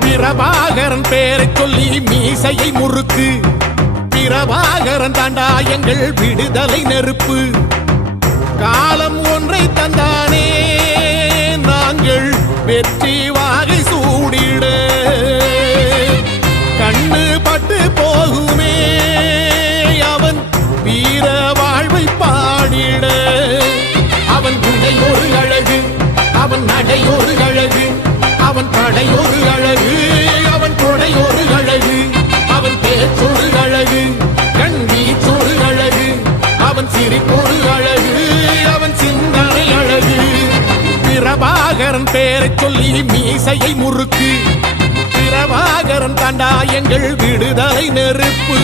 பிரபாகரன் பேரை சொல்லி மீசையை முறுக்கு. பிரபாகரன் தாண்டா எங்கள் விடுதலை நெருப்பு. காலம் ஒன்றை தந்தானே நாங்கள் வெற்றி வாகை சூடிட. கண்ணு பட்டு போகுமே அவன் வீர வாழ்வை பாடிட. அவன் குடை ஒரு அழகு, அவன் நடை ஒரு அழகு, அவன் படை ஒரு அழகு, அவன் கொடை ஒரு அழகு, அவன் பேச்சொரு அழகு, கண் வீச்சொரு அழகு, அவன் சிரிப்பொரு அழகு, அவன் சிந்தனை அழகு. பிரபாகரன் பேரை சொல்லி மீசையை முறுக்கு. பிரபாகரன் தாண்டா எங்கள் விடுதலை நெருப்பு.